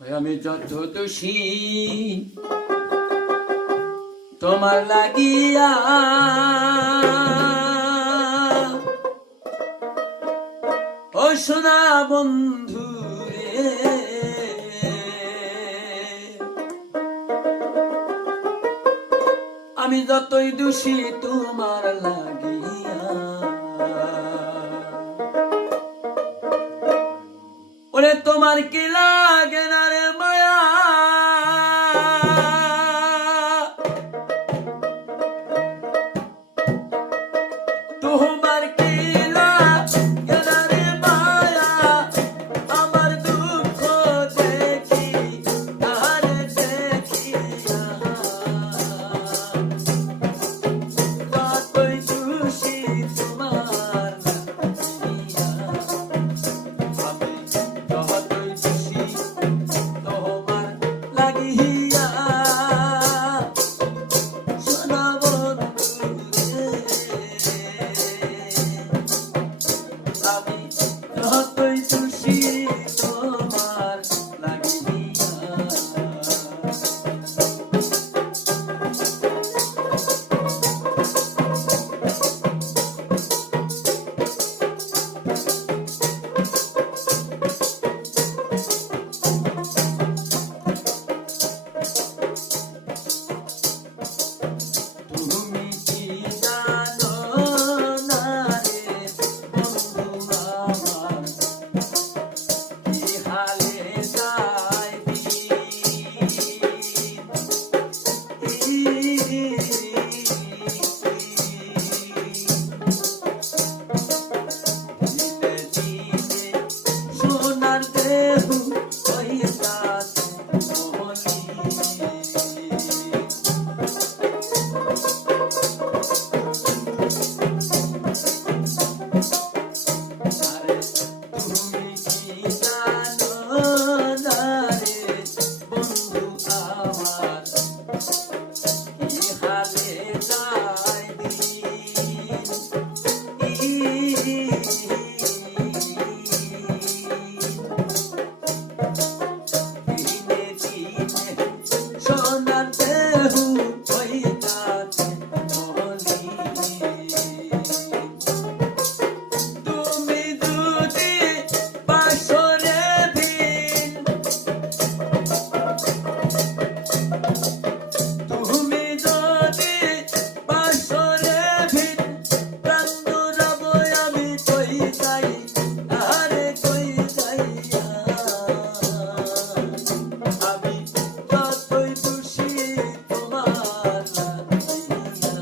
আমি যত দোষী তোমার লাগিয়া, ও সোনা বন্ধু রে, আমি যতই দোষী তোমার লাগিয়া, ওরে তোমার কি লাগে না রে মায়া, তোমার কি লাগে না রে মায়া, আমার দুঃখ দেখি আর দেখিয়া, যতই খুশি তোমার লাগিয়া, আমি যতই খুশি তোমার লাগিয়া, সোনা বন্ধু রে, আমি যতই খুশি তোমার লাগিয়া। তুমি কি জানো না রে বন্ধু আমার, কি হালে যায় দিনে দিনে সোনার দেহ হইতাছে মলিন। আরে তুমি কি জানো না রে বন্ধু আমার, কি হালে যায় দিনে দিনে সোনার দেহ হইতাছে মলিন। তুমি যদি বাসরে দিন, তুমি যদি বাসরে দিন, প্রাণ রব আমি কই যাই, আরে কই যাইয়া, আমি যতই খুশি তোমার লাগিয়া,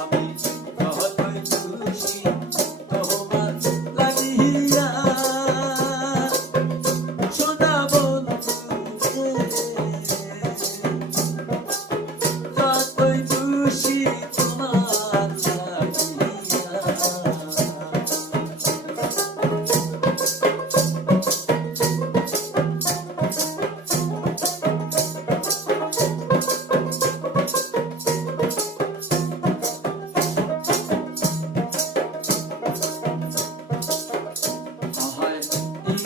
আমি যতই খুশি তোমার লাগিয়া, সোনা বন্ধু রে, যতই খুশি তোমার লাগিয়া। আহায় এই